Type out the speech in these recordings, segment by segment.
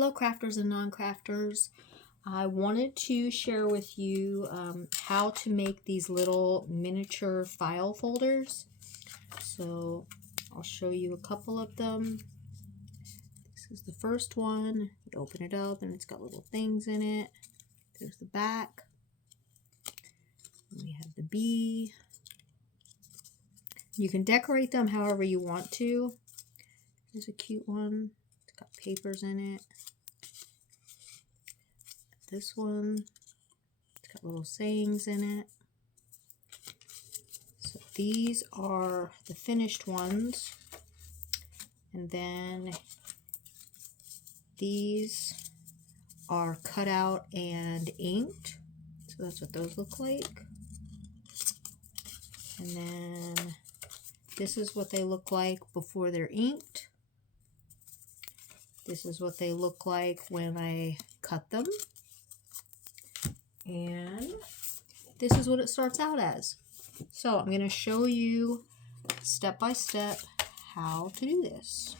Hello crafters and non-crafters. I wanted to share with you how to make these little miniature file folders. So I'll show you a couple of them. This is the first one. You open it up and it's got little things in it. There's the back. And we have the bee. You can decorate them however you want to. Here's a cute one. It's got papers in it. This one, it's got little sayings in it. So these are the finished ones. And then these are cut out and inked. So that's what those look like. And then this is what they look like before they're inked. This is what they look like when I cut them. And this is what it starts out as. So I'm going to show you step by step how to do this.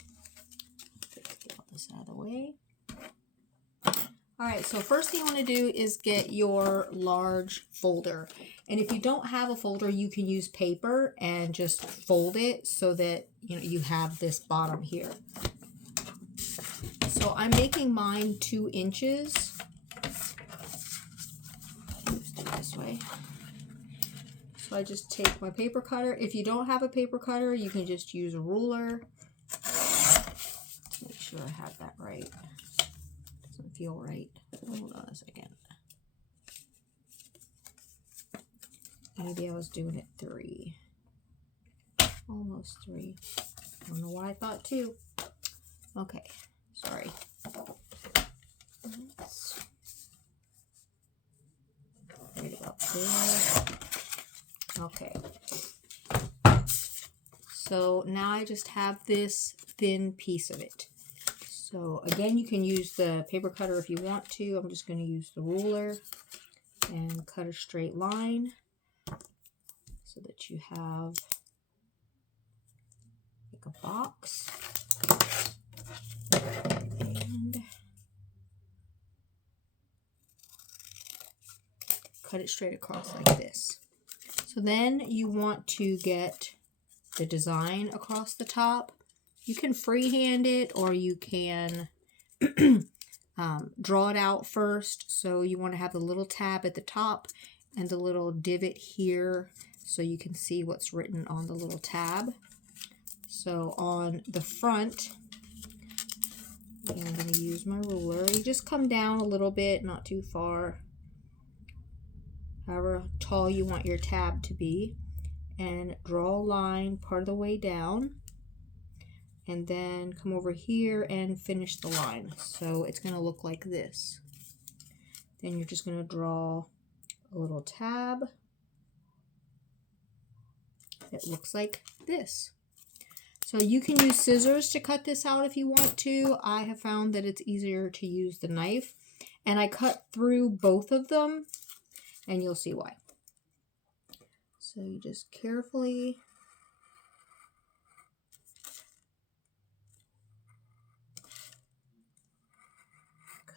Get all this out of the way. Alright, so first thing you want to do is get your large folder. And if you don't have a folder, you can use paper and just fold it so that you have this bottom here. So I'm making mine 2 inches. Let's do it this way. So I just take my paper cutter. If you don't have a paper cutter, you can just use a ruler. Let's make sure I have that right. Doesn't feel right. Hold on a second. Maybe I was doing it 3. Almost 3. I don't know why I thought 2. Okay, sorry. Let's right about there. Okay. So now I just have this thin piece of it. So again, you can use the paper cutter if you want to. I'm just going to use the ruler and cut a straight line so that you have like a box. And cut it straight across like this. So then you want to get the design across the top. You can freehand it or you can draw it out first. So you want to have the little tab at the top and the little divot here so you can see what's written on the little tab. So on the front, I'm going to use my ruler. You just come down a little bit, not too far. However tall you want your tab to be, and draw a line part of the way down, and then come over here and finish the line. So it's going to look like this. Then you're just going to draw a little tab. It looks like this. So you can use scissors to cut this out if you want to. I have found that it's easier to use the knife, and I cut through both of them. And you'll see why. So you just carefully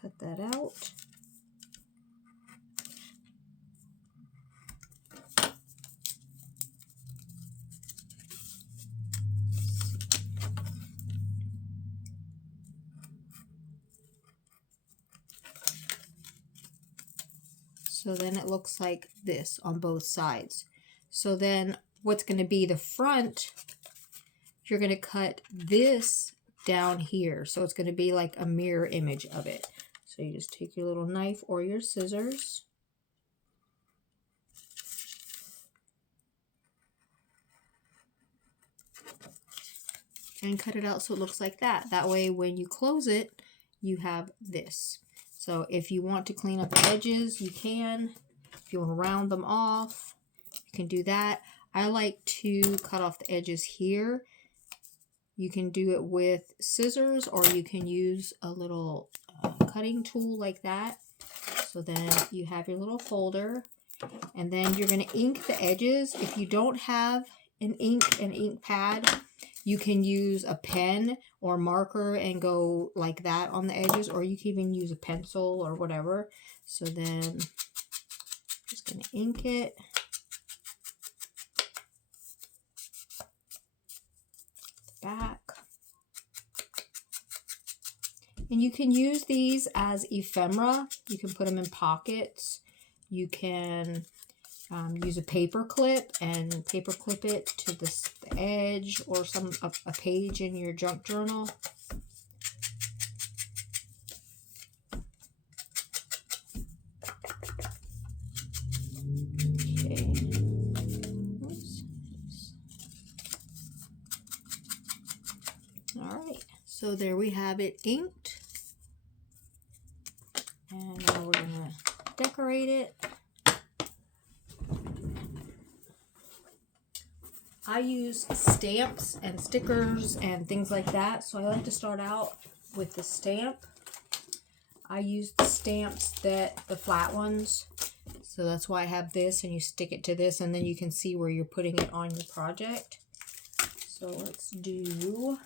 cut that out. So then it looks like this on both sides. So then what's going to be the front, you're going to cut this down here. So it's going to be like a mirror image of it. So you just take your little knife or your scissors. And cut it out so it looks like that. That way when you close it, you have this. So if you want to clean up the edges, you can. If you want to round them off, you can do that. I like to cut off the edges here. You can do it with scissors or you can use a little cutting tool like that. So then you have your little folder, and then you're going to ink the edges. If you don't have an ink pad, you can use a pen or marker and go like that on the edges, or you can even use a pencil or whatever. So then I'm just going to ink it. Back. And you can use these as ephemera. You can put them in pockets. You can use a paper clip and paper clip it to the edge or a page in your junk journal. Okay. Oops. All right. So there we have it inked. And now we're going to decorate it. I use stamps and stickers and things like that. So I like to start out with the stamp. I use the stamps the flat ones. So that's why I have this, and you stick it to this and then you can see where you're putting it on your project. So let's do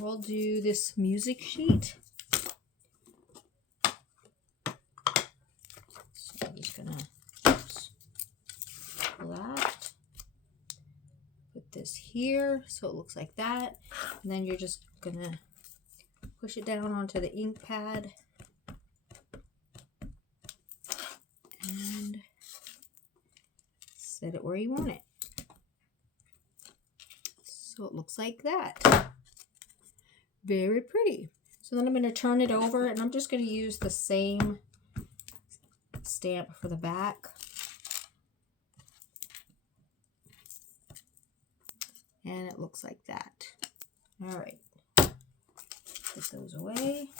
we'll do this music sheet. So I'm just gonna pull that, put this here so it looks like that, and then you're just gonna push it down onto the ink pad and set it where you want it. So it looks like that. Very pretty. So then I'm going to turn it over, and I'm just going to use the same stamp for the back. And it looks like that. All right. Put those away.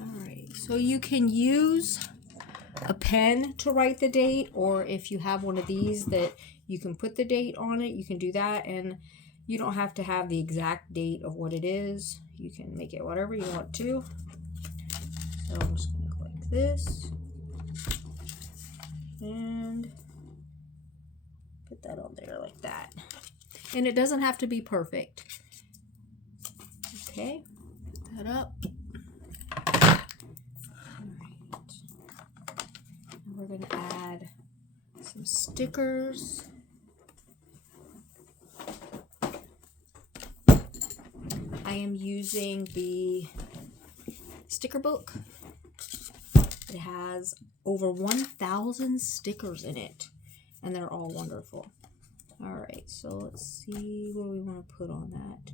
All right. So you can use a pen to write the date, or if you have one of these that you can put the date on it, you can do that, and you don't have to have the exact date of what it is. You can make it whatever you want to. So I'm just going to go like this and put that on there like that. And it doesn't have to be perfect. Okay, put that up. We're going to add some stickers. I am using the sticker book. It has over 1,000 stickers in it, and they're all wonderful. All right, so let's see what we want to put on that.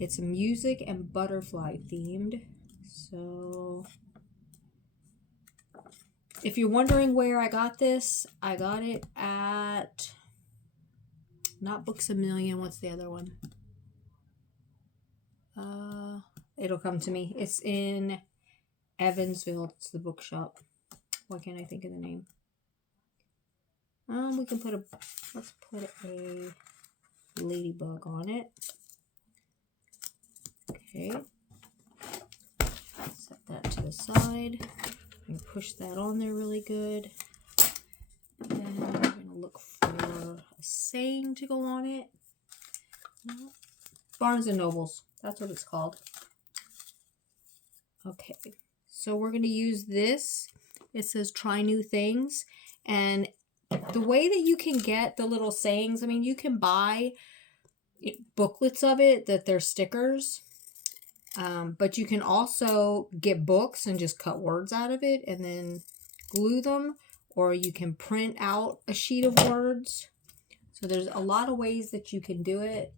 It's music and butterfly themed. So if you're wondering where I got this, I got it at, not Books A Million, what's the other one? It'll come to me. It's in Evansville. It's the bookshop. Why can't I think of the name? We can let's put a ladybug on it. Okay. Set that to the side. And push that on there really good. And I'm going to look for a saying to go on it. Barnes & Nobles. That's what it's called. Okay. So we're going to use this. It says try new things. And the way that you can get the little sayings, I mean, you can buy booklets of it that they're stickers. But you can also get books and just cut words out of it and then glue them, or you can print out a sheet of words. So there's a lot of ways that you can do it,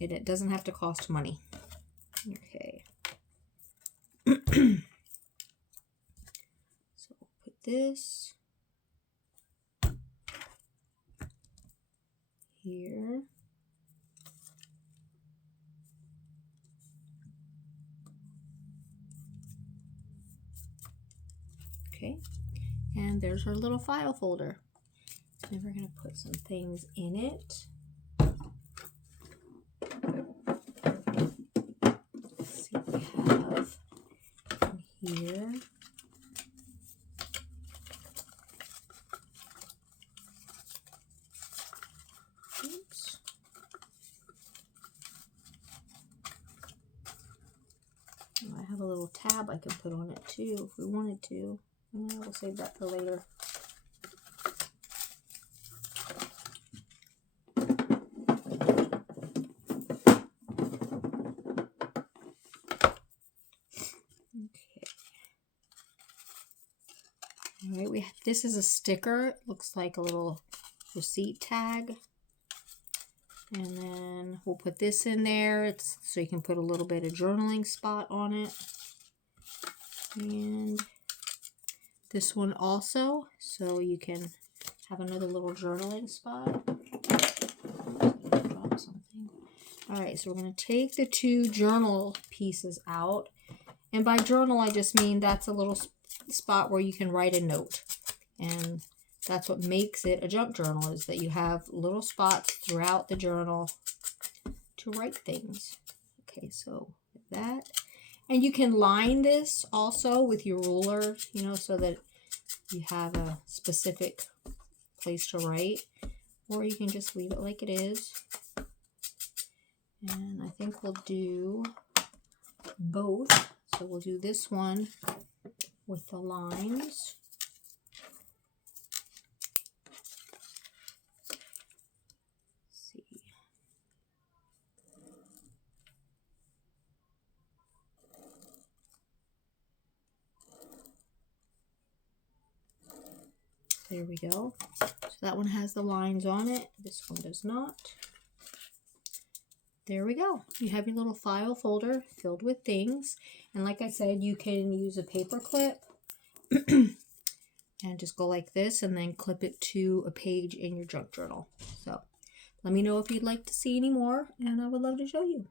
and it doesn't have to cost money. Okay. So we'll put this here. Okay, and there's our little file folder. And we're going to put some things in it. Let's see what we have in here. Oops. I have a little tab I can put on it too if we wanted to. Yeah, we'll save that for later. All right, this is a sticker. It looks like a little receipt tag. And then we'll put this in there. So you can put a little bit of journaling spot on it. And this one also, so you can have another little journaling spot. Drop something. All right, so we're going to take the two journal pieces out. And by journal, I just mean that's a little spot where you can write a note. And that's what makes it a junk journal, is that you have little spots throughout the journal to write things. Okay, so that. And you can line this also with your ruler, you know, so that you have a specific place to write. Or you can just leave it like it is. And I think we'll do both. So we'll do this one with the lines. There we go. So that one has the lines on it. This one does not. There we go. You have your little file folder filled with things. And like I said, you can use a paper clip and just go like this and then clip it to a page in your junk journal. So let me know if you'd like to see any more, and I would love to show you.